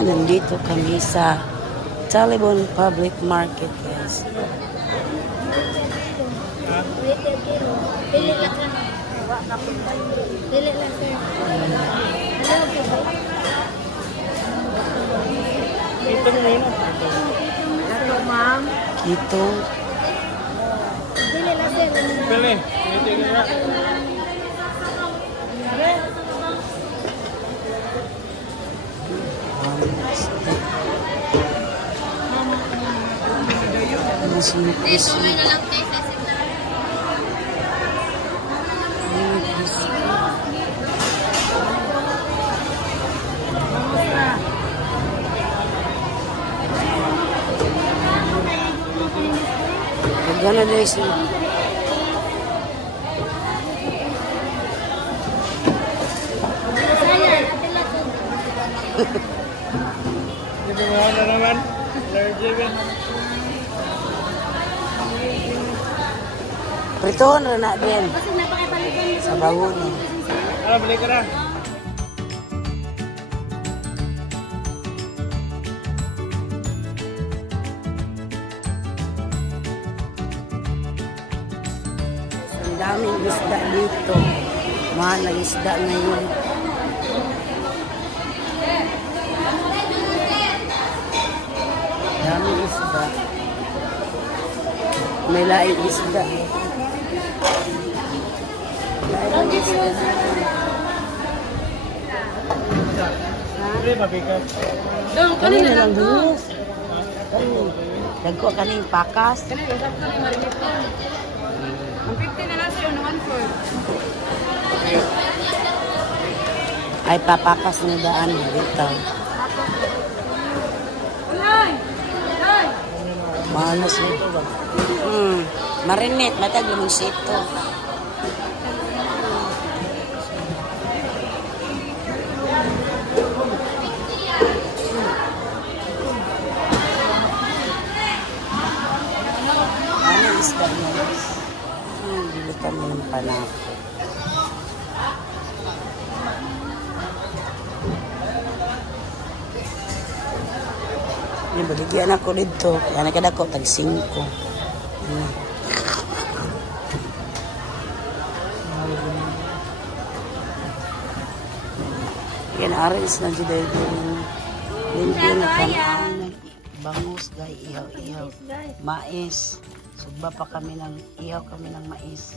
Nandito kami sa Talibon Public Market, guys. Dili lang sir. Dili lang sir. Kitong na yun. Ito, ma'am. Kitong. Dili lang sir. Pili. Ito nga. Dito may na lang tayo sa Gana guys. Hindi mo na naman. Allergy ba? Pritohon rin na din. Kasi napakipalitan Sa bawon eh. Balik ka na. Ang daming isda dito. Mahal na isda ngayon. Daming isda. May laing isda. Laing isda. Hindi, mabigat. Kanina lang buhos. Dagko kaning pakas. Ang 50 na lang sir, no 1/4. Ay papakas ni daan dito. Malas nito ba? Marinate, matag limang sito. Ano isda niya? Bili kami ng panako. Baligyan ako dito. Kaya nakadako, tag-5. Yan, aris na dito. Hindi na kanaan. Bangus, guys. Ihaw-ihaw. Mais. Sugba pa kami ng ihaw kami ng mais.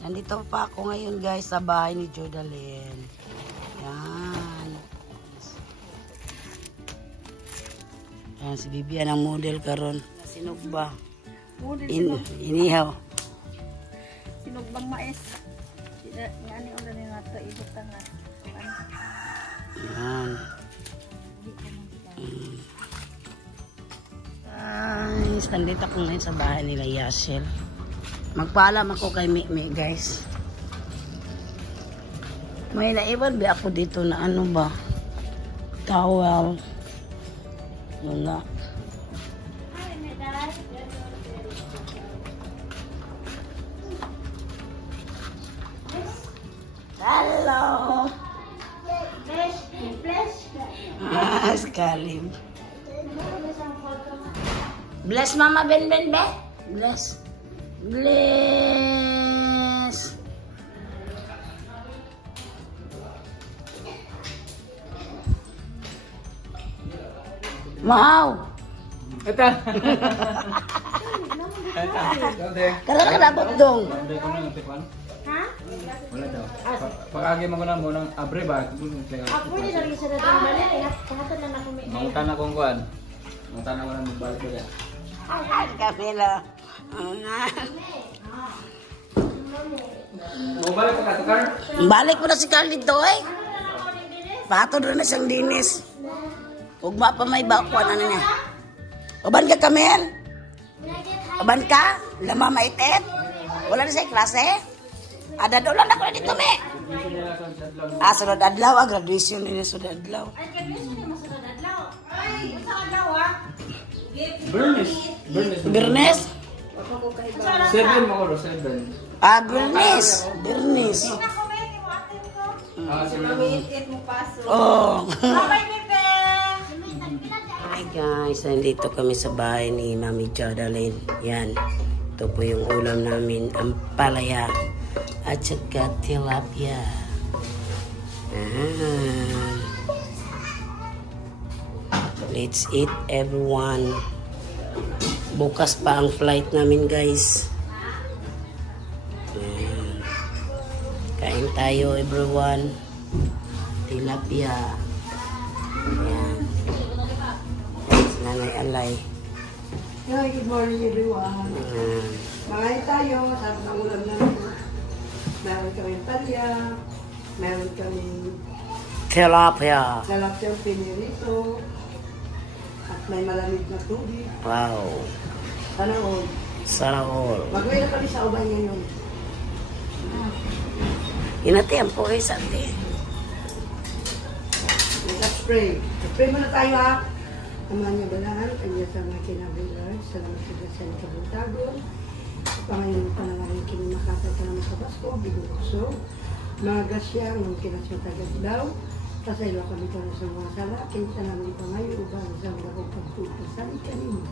Nandito pa ako ngayon, guys, sa bahay ni Jodalyn. Yan. Yan, si Bibian ang model karon. Sinugba. Inihaw. Sinugbang mais. Yan yung ulo nila ito. Ibutang na. Yan. Guys, nandito ako ngayon sa bahay nila Yasel. Magpaalam ako kay Mimi, guys. May naiwan ba ako dito na ano ba? Towel. Wala. Hello. Kalim. Bless Mama Ben. Bless. Wow. Ito. Kada dong. Ha? Wala daw. Pag-agi mo na mo ng abre ba? Ako din lagi sa dadang balik. Pangatod lang ako may. Mangutan na kong kuan. Mangutan na ko na magbalik ko yan. Kapila. Balik ko ka to, Car? Balik mo na si Carl dito eh. Patod na siyang dinis. Ugma pa may bakuan ano niya. Uban ka Kamel? Uban ka? Lama maitet? Wala na siya klase? Ada doon lang ako na dito, me. Sunod adlaw. Graduation nila sunod adlaw. Bernes? 7 mo ko, 7. Bernes. Si Mami It mo paso. Oh. Bye, Pepe! Hi guys, nandito kami sa bahay ni Mami Jodaline. Yan. Ito po yung ulam namin, ang palaya at saka tilapia. Let's eat everyone. Bukas pa ang flight namin guys. Ayan. Kain tayo everyone. Tilapia. Ayan. Nanay Alay. Hi, good morning everyone. Ayan. Makain tayo, sarap ng ulam namin. Meron kaming palya, meron kaming Tilapia. lalapyang pinirito, at may malamig na tubig. Wow. Sana all. Sana all. Mag-uwi na kami sa ubay ngayon. Inatiyan po kayo sa atin. Let's pray. Pray muna tayo ha. Ama niya balahan, kanya sa mga kinabulan, sa mga sigasan kabuntagon. Panginoon panalangin kini makatay ka naman sa Pasko, binukuso. Mga gasya, ng kinasyon tagad daw. Pasaylo kami ka na sa mga sala, kinta namin pangayo, ubang sa mga pagpupasali kanino.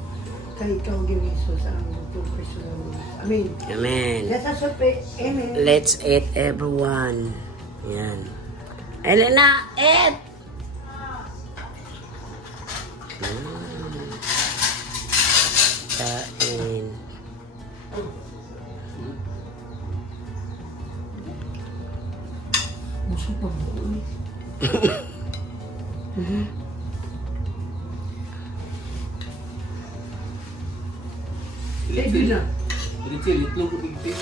Kay ikaw giniso sa ang butong personal. Amen. Amen. Let's us pray. Amen. Let's eat everyone. Yan. Elena, eat! Kain. Busog pa buo. Sige na. Jadi itlog ko bigti.